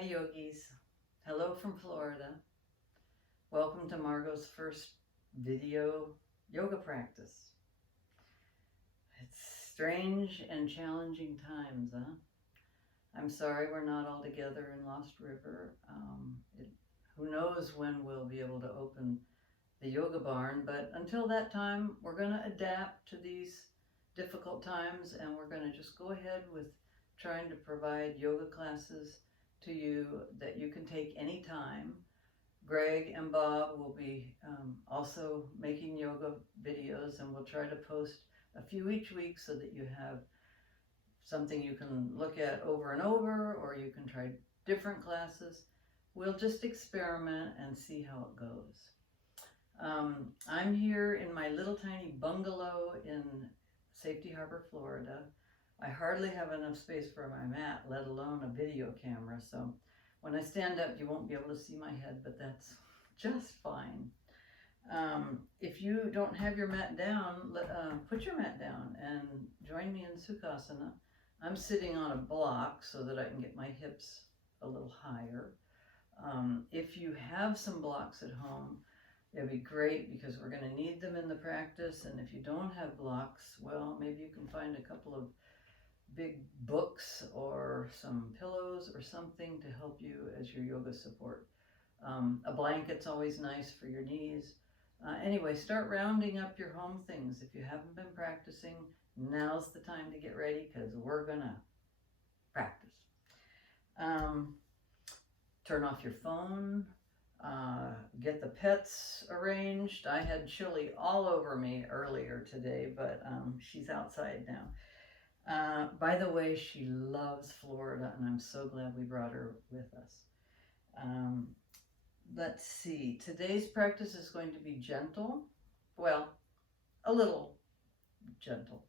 Hi yogis. Hello from Florida. Welcome to Margo's first video yoga practice. It's strange and challenging times, huh? I'm sorry we're not all together in Lost River. Who knows when we'll be able to open the yoga barn, but until that time, we're going to adapt to these difficult times, and we're going to just go ahead with trying to provide yoga classes to you that you can take anytime. Greg and Bob will be also making yoga videos, and we'll try to post a few each week so that you have something you can look at over and over, or you can try different classes. We'll just experiment and see how it goes. I'm here in my little tiny bungalow in Safety Harbor, Florida. I hardly have enough space for my mat, let alone a video camera, so when I stand up you won't be able to see my head, but that's just fine. If you don't have your mat down, put your mat down and join me in Sukhasana. I'm sitting on a block so that I can get my hips a little higher. If you have some blocks at home, it'd be great because we're going to need them in the practice. And if you don't have blocks, well, maybe you can find a couple of big books or some pillows or something to help you as your yoga support. A blanket's always nice for your knees. Anyway, start rounding up your home things. If you haven't been practicing, now's the time to get ready because we're going to practice. Turn off your phone. Get the pets arranged. I had Chili all over me earlier today, but she's outside now. By the way, she loves Florida, and I'm so glad we brought her with us. Let's see. Today's practice is going to be gentle. Well, a little gentle.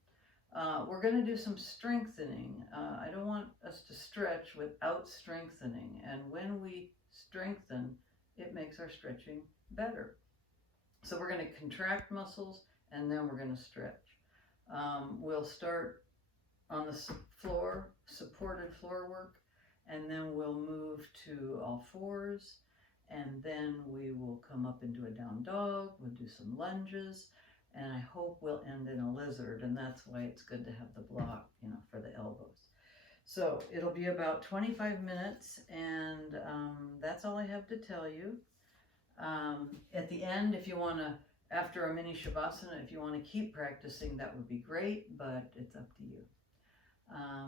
We're going to do some strengthening. I don't want us to stretch without strengthening, and when we strengthen, it makes our stretching better. So we're going to contract muscles and then we're going to stretch. We'll start on the floor, supported floor work, and then we'll move to all fours, and then we will come up into a down dog. We'll do some lunges, and I hope we'll end in a lizard, and that's why it's good to have the block, for the elbows. So it'll be about 25 minutes, and that's all I have to tell you. At the end, if you want to, after a mini Shavasana, if you want to keep practicing, that would be great, but it's up to you.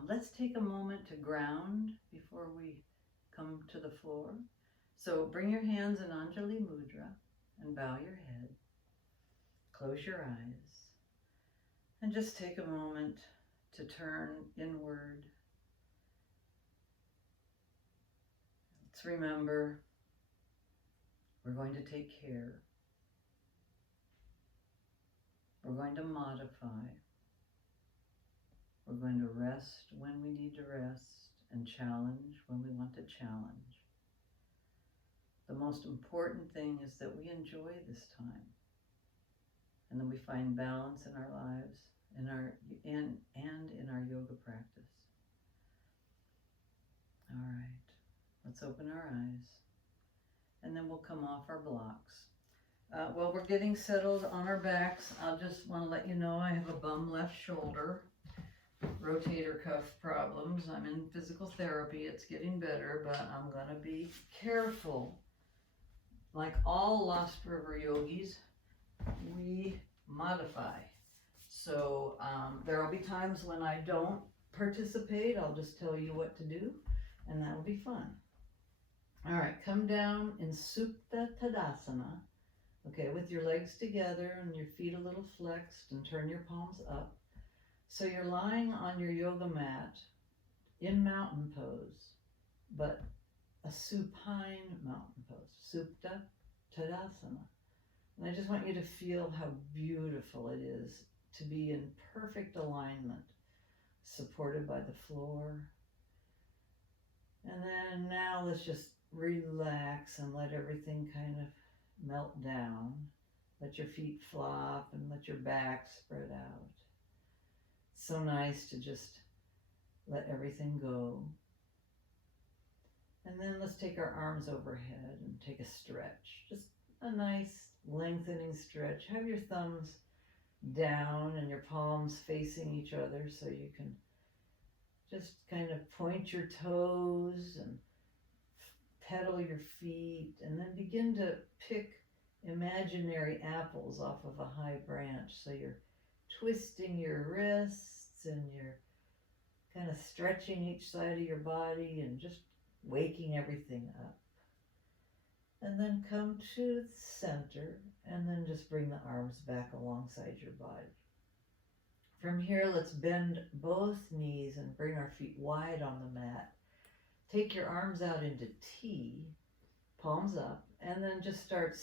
Let's take a moment to ground before we come to the floor. So bring your hands in Anjali Mudra and bow your head. Close your eyes and just take a moment to turn inward. Let's remember, we're going to take care. We're going to modify. We're going to rest when we need to rest and challenge when we want to challenge. The most important thing is that we enjoy this time and that we find balance in our lives and in our yoga practice. All right, let's open our eyes. And then we'll come off our blocks. While we're getting settled on our backs, I'll just want to let you know I have a bum left shoulder, rotator cuff problems. I'm in physical therapy. It's getting better, but I'm going to be careful. Like all Lost River yogis, we modify. So there will be times when I don't participate. I'll just tell you what to do, and that'll be fun. All right, come down in Supta Tadasana, okay, with your legs together and your feet a little flexed, and turn your palms up. So you're lying on your yoga mat in mountain pose, but a supine mountain pose, Supta Tadasana. And I just want you to feel how beautiful it is to be in perfect alignment, supported by the floor. And then now let's just relax and let everything kind of melt down. Let your feet flop and let your back spread out. So nice to just let everything go. And then let's take our arms overhead and take a stretch. Just a nice lengthening stretch. Have your thumbs down and your palms facing each other so you can just kind of point your toes and pedal your feet, and then begin to pick imaginary apples off of a high branch. So you're twisting your wrists and you're kind of stretching each side of your body and just waking everything up. And then come to the center and then just bring the arms back alongside your body. From here, let's bend both knees and bring our feet wide on the mat. Take your arms out into T, palms up, and then just start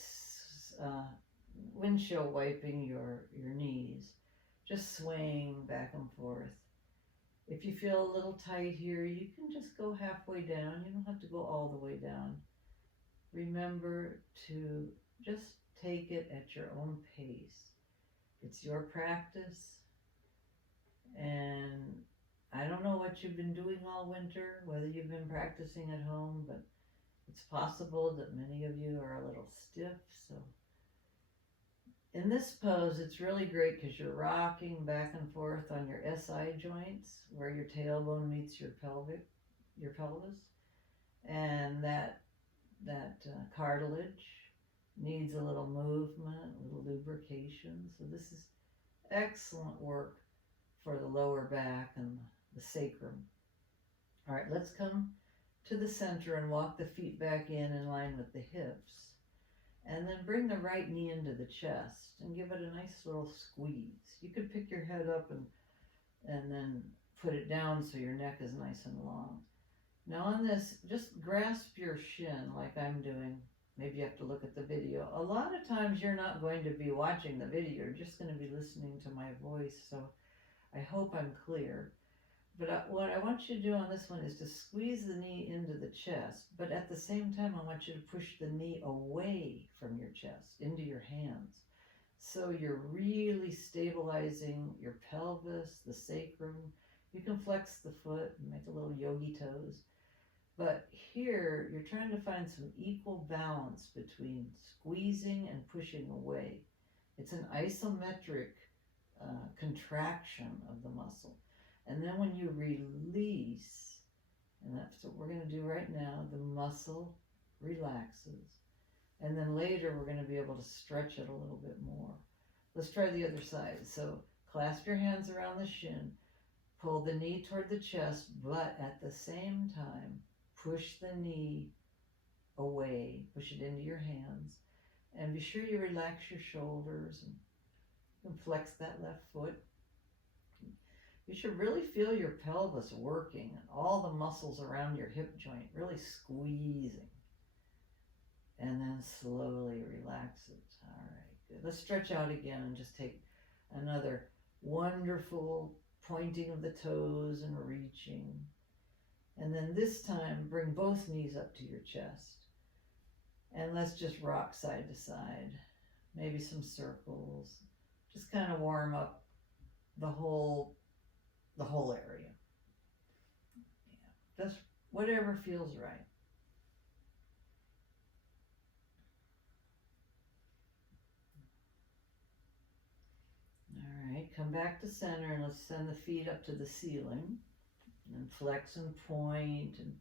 windshield wiping your knees, just swaying back and forth. If you feel a little tight here, you can just go halfway down. You don't have to go all the way down. Remember to just take it at your own pace. It's your practice, and I don't know what you've been doing all winter, whether you've been practicing at home, but it's possible that many of you are a little stiff. So in this pose, it's really great because you're rocking back and forth on your SI joints where your tailbone meets your pelvis, and that cartilage needs a little movement, a little lubrication. So this is excellent work for the lower back and the sacrum. All right, let's come to the center and walk the feet back in line with the hips. And then bring the right knee into the chest and give it a nice little squeeze. You could pick your head up and then put it down so your neck is nice and long. Now on this, just grasp your shin like I'm doing. Maybe you have to look at the video. A lot of times you're not going to be watching the video. You're just going to be listening to my voice. So I hope I'm clear. But what I want you to do on this one is to squeeze the knee into the chest, but at the same time I want you to push the knee away from your chest, into your hands. So you're really stabilizing your pelvis, the sacrum. You can flex the foot and make a little yogi toes. But here you're trying to find some equal balance between squeezing and pushing away. It's an isometric contraction of the muscle. And then when you release, and that's what we're going to do right now, the muscle relaxes. And then later we're going to be able to stretch it a little bit more. Let's try the other side. So clasp your hands around the shin, pull the knee toward the chest, but at the same time, push the knee away, push it into your hands. And be sure you relax your shoulders and flex that left foot. You should really feel your pelvis working and all the muscles around your hip joint really squeezing. And then slowly relax it. All right, good. Let's stretch out again and just take another wonderful pointing of the toes and reaching. And then this time, bring both knees up to your chest. And let's just rock side to side. Maybe some circles. Just kind of warm up the whole area. Yeah, just whatever feels right. All right, come back to center and let's send the feet up to the ceiling and flex and point and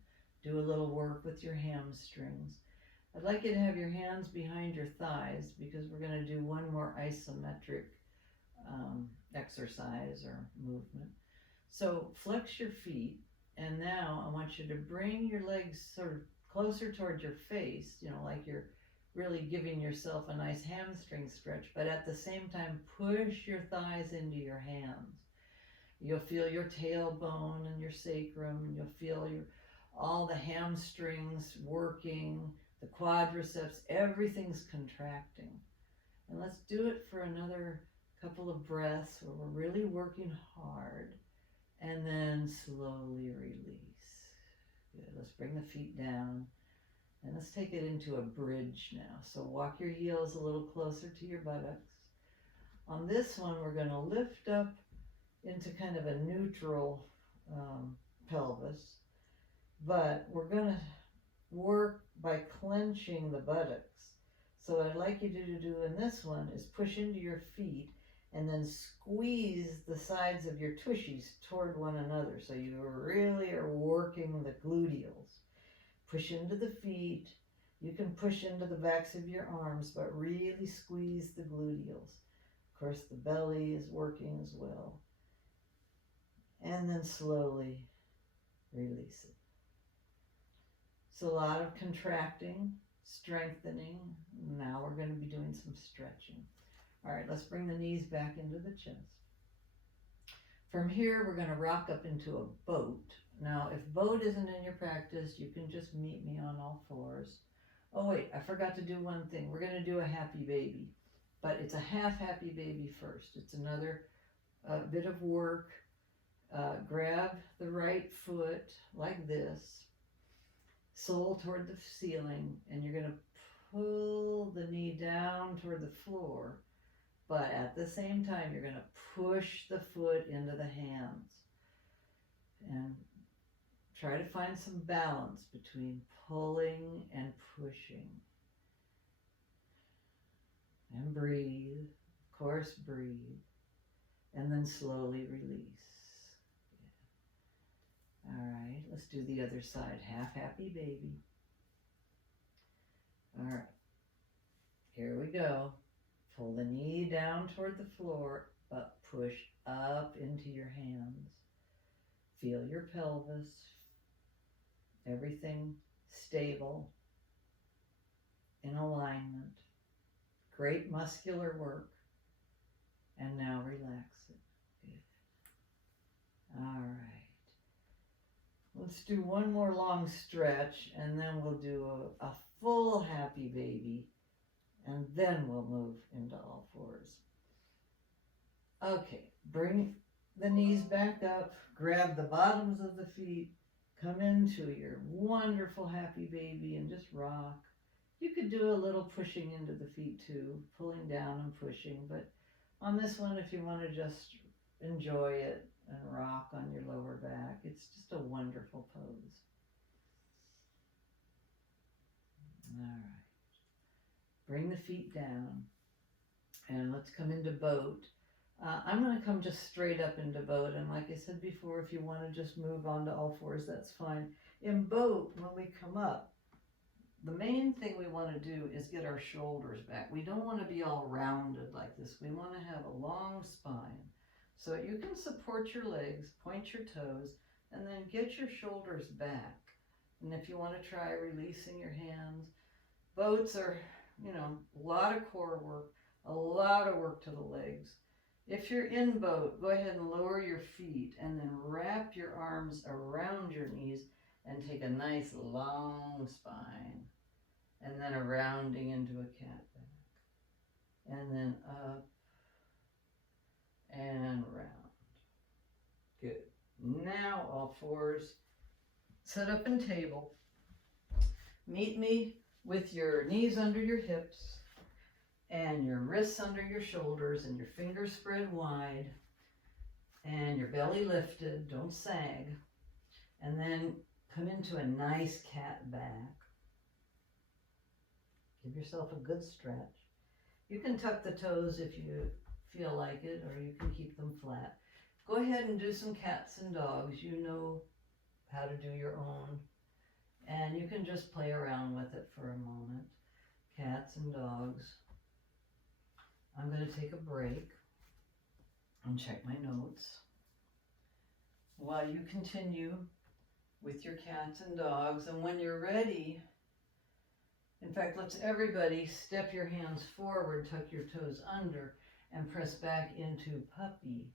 do a little work with your hamstrings. I'd like you to have your hands behind your thighs because we're going to do one more isometric exercise or movement. So flex your feet, and now I want you to bring your legs sort of closer toward your face, like you're really giving yourself a nice hamstring stretch, but at the same time push your thighs into your hands. You'll feel your tailbone and your sacrum, and you'll feel all the hamstrings working, the quadriceps, everything's contracting. And let's do it for another couple of breaths where we're really working hard. And then slowly release. Good. Let's bring the feet down. And let's take it into a bridge now. So walk your heels a little closer to your buttocks. On this one, we're going to lift up into kind of a neutral pelvis. But we're going to work by clenching the buttocks. So what I'd like you to do in this one is push into your feet and then squeeze the sides of your tushies toward one another. So you really are working the gluteals. Push into the feet. You can push into the backs of your arms, but really squeeze the gluteals. Of course, the belly is working as well. And then slowly release it. So a lot of contracting, strengthening. Now we're going to be doing some stretching. All right, let's bring the knees back into the chest. From here, we're going to rock up into a boat. Now, if boat isn't in your practice, you can just meet me on all fours. Oh wait, I forgot to do one thing. We're going to do a happy baby, but it's a half happy baby first. It's another bit of work. Grab the right foot like this, sole toward the ceiling, and you're going to pull the knee down toward the floor, but at the same time you're going to push the foot into the hands and try to find some balance between pulling and pushing. And breathe, of course, breathe, and then slowly release. All right, let's do the other side. Half happy baby. All right, here we go. Pull the knee down toward the floor, but push up into your hands. Feel your pelvis. Everything stable, in alignment. Great muscular work. And now relax it. Good. All right. Let's do one more long stretch, and then we'll do a full happy baby, and then we'll move into all fours. Okay, bring the knees back up, grab the bottoms of the feet, come into your wonderful happy baby, and just rock. You could do a little pushing into the feet too, pulling down and pushing, but on this one, if you want to just enjoy it and rock on your lower back, it's just a wonderful pose. All right. Bring the feet down, and let's come into boat. I'm going to come just straight up into boat, and like I said before, if you want to just move on to all fours, that's fine. In boat, when we come up, the main thing we want to do is get our shoulders back. We don't want to be all rounded like this. We want to have a long spine. So you can support your legs, point your toes, and then get your shoulders back. And if you want to try releasing your hands, boats are, a lot of core work, a lot of work to the legs. If you're in boat, go ahead and lower your feet and then wrap your arms around your knees and take a nice long spine. And then a rounding into a cat back. And then up and round. Good. Now all fours. Sit up in table. Meet me with your knees under your hips and your wrists under your shoulders and your fingers spread wide and your belly lifted, don't sag. And then come into a nice cat back. Give yourself a good stretch. You can tuck the toes if you feel like it, or you can keep them flat. Go ahead and do some cats and dogs. You know how to do your own. And you can just play around with it for a moment. Cats and dogs. I'm going to take a break and check my notes while you continue with your cats and dogs. And when you're ready, in fact, let's everybody step your hands forward, tuck your toes under, and press back into puppy.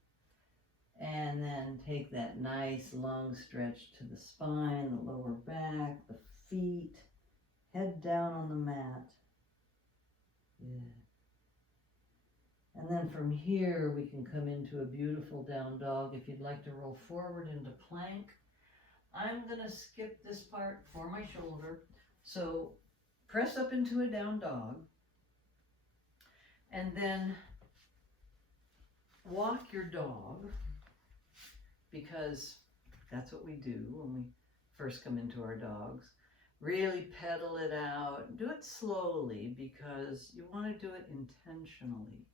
And then take that nice long stretch to the spine, the lower back, the feet, head down on the mat. Good. And then from here, we can come into a beautiful down dog. If you'd like to roll forward into plank, I'm going to skip this part for my shoulder. So press up into a down dog, and then walk your dog, because that's what we do when we first come into our dogs. Really pedal it out. Do it slowly because you want to do it intentionally.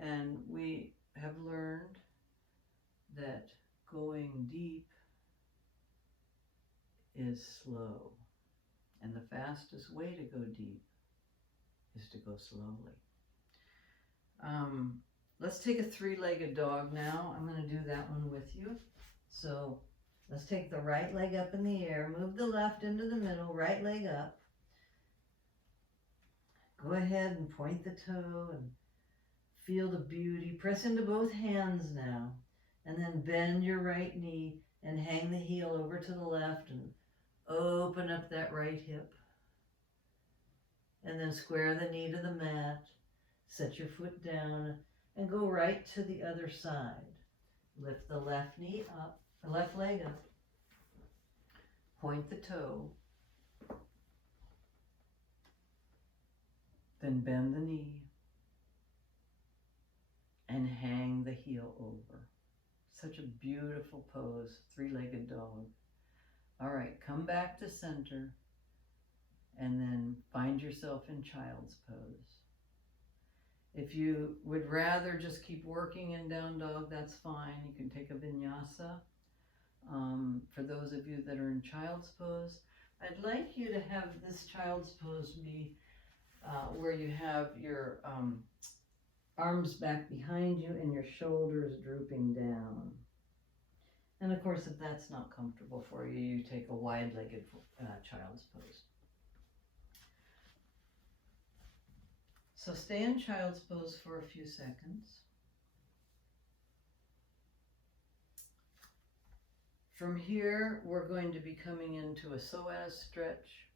And we have learned that going deep is slow. And the fastest way to go deep is to go slowly. Let's take a three-legged dog now. I'm going to do that one with you. So let's take the right leg up in the air. Move the left into the middle, right leg up. Go ahead and point the toe and feel the beauty. Press into both hands now. And then bend your right knee and hang the heel over to the left and open up that right hip. And then square the knee to the mat. Set your foot down and go right to the other side. Lift the left knee up, the left leg up. Point the toe. Then bend the knee and hang the heel over. Such a beautiful pose, three-legged dog. All right, come back to center and then find yourself in child's pose. If you would rather just keep working in down dog, that's fine. You can take a vinyasa. For those of you that are in child's pose, I'd like you to have this child's pose be where you have your arms back behind you and your shoulders drooping down. And of course, if that's not comfortable for you, you take a wide-legged child's pose. So stay in child's pose for a few seconds. From here, we're going to be coming into a psoas stretch,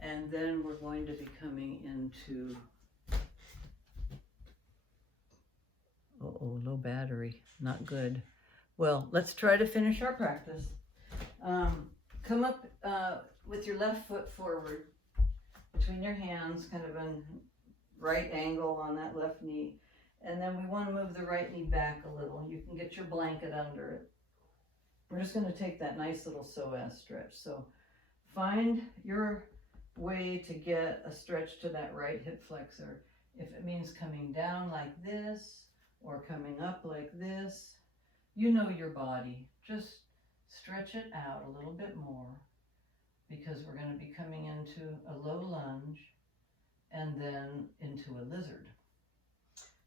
and then we're going to be coming into, low battery, not good. Well, let's try to finish our practice. Come up with your left foot forward between your hands, kind of a right angle on that left knee. And then we want to move the right knee back a little. You can get your blanket under it. We're just going to take that nice little psoas stretch. So find your way to get a stretch to that right hip flexor. If it means coming down like this or coming up like this, you know your body. Just stretch it out a little bit more because we're going to be coming into a low lunge and then into a lizard.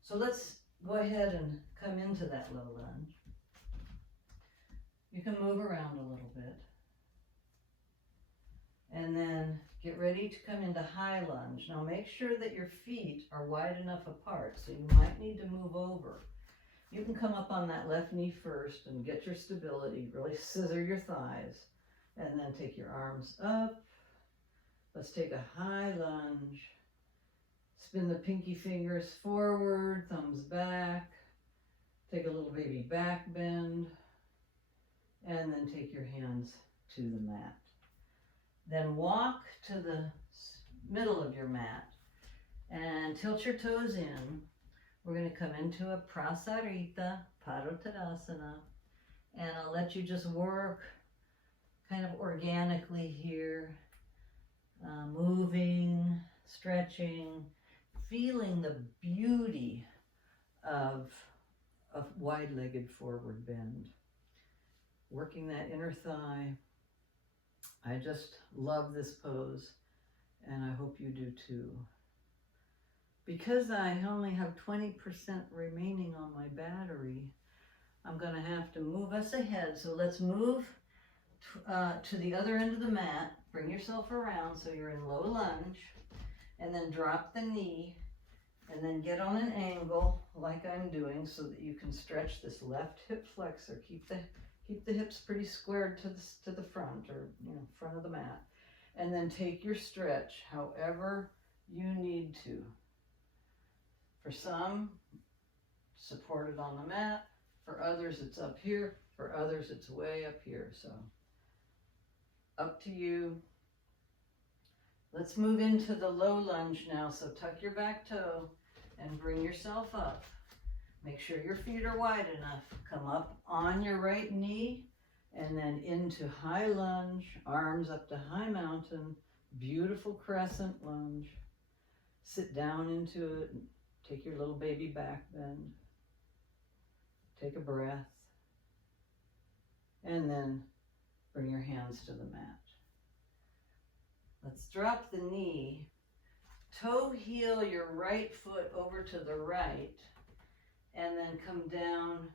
So let's go ahead and come into that low lunge. You can move around a little bit. And then get ready to come into high lunge. Now make sure that your feet are wide enough apart, so you might need to move over. You can come up on that left knee first and get your stability. Really scissor your thighs. And then take your arms up. Let's take a high lunge. Spin the pinky fingers forward, thumbs back. Take a little baby back bend. And then take your hands to the mat. Then walk to the middle of your mat and tilt your toes in. We're going to come into a prasarita, Padottanasana, and I'll let you just work kind of organically here, moving, stretching, feeling the beauty of a wide-legged forward bend. Working that inner thigh. I just love this pose, and I hope you do too. Because I only have 20% remaining on my battery, I'm going to have to move us ahead. So let's move to the other end of the mat. Bring yourself around so you're in low lunge, and then drop the knee, and then get on an angle like I'm doing so that you can stretch this left hip flexor. Keep the hips pretty squared to the front, or front of the mat, and then take your stretch however you need to. For some, support it on the mat. For others, it's up here. For others, it's way up here. So up to you. Let's move into the low lunge now. So tuck your back toe and bring yourself up. Make sure your feet are wide enough. Come up on your right knee And then into high lunge, arms up to high mountain, beautiful crescent lunge. Sit down into it, and take your little baby back bend. Take a breath. And then bring your hands to the mat. Let's drop the knee. Toe heel your right foot over to the right, and then come down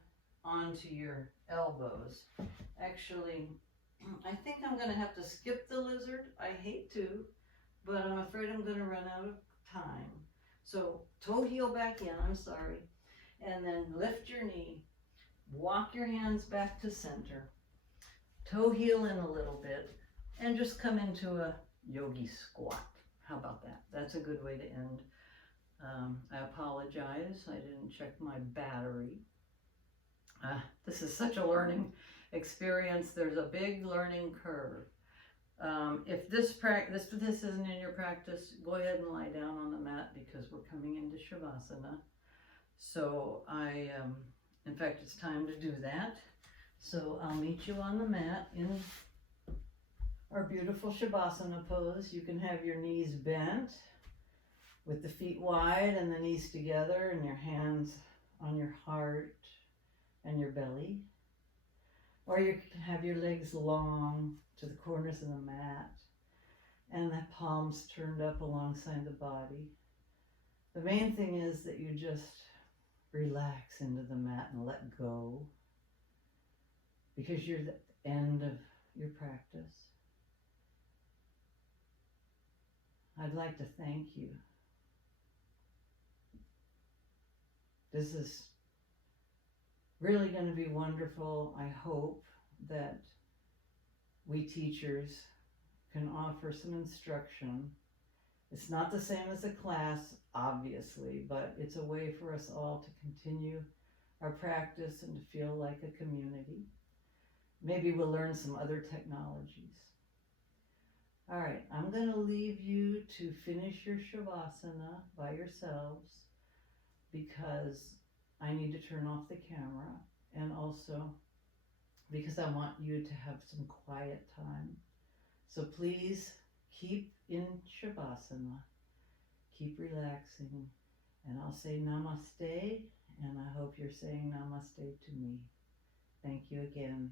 onto your elbows. Actually, I think I'm going to have to skip the lizard. I hate to, but I'm afraid I'm going to run out of time. So toe heel back in, I'm sorry, and then lift your knee. Walk your hands back to center. Toe heel in a little bit, and just come into a yogi squat. How about that? That's a good way to end. I apologize, I didn't check my battery. This is such a learning experience. There's a big learning curve. If this isn't in your practice, go ahead and lie down on the mat because we're coming into Shavasana. So in fact, it's time to do that. So I'll meet you on the mat in our beautiful Shavasana pose. You can have your knees bent with the feet wide and the knees together and your hands on your heart and your belly. Or you can have your legs long to the corners of the mat and the palms turned up alongside the body. The main thing is that you just relax into the mat and let go, because you're at the end of your practice. I'd like to thank you. This is really going to be wonderful. I hope that we teachers can offer some instruction. It's not the same as a class, obviously, but it's a way for us all to continue our practice and to feel like a community. Maybe we'll learn some other technologies. All right, I'm going to leave you to finish your Shavasana by yourselves because I need to turn off the camera, and also because I want you to have some quiet time. So please keep in Shavasana, keep relaxing, and I'll say namaste, and I hope you're saying namaste to me. Thank you again.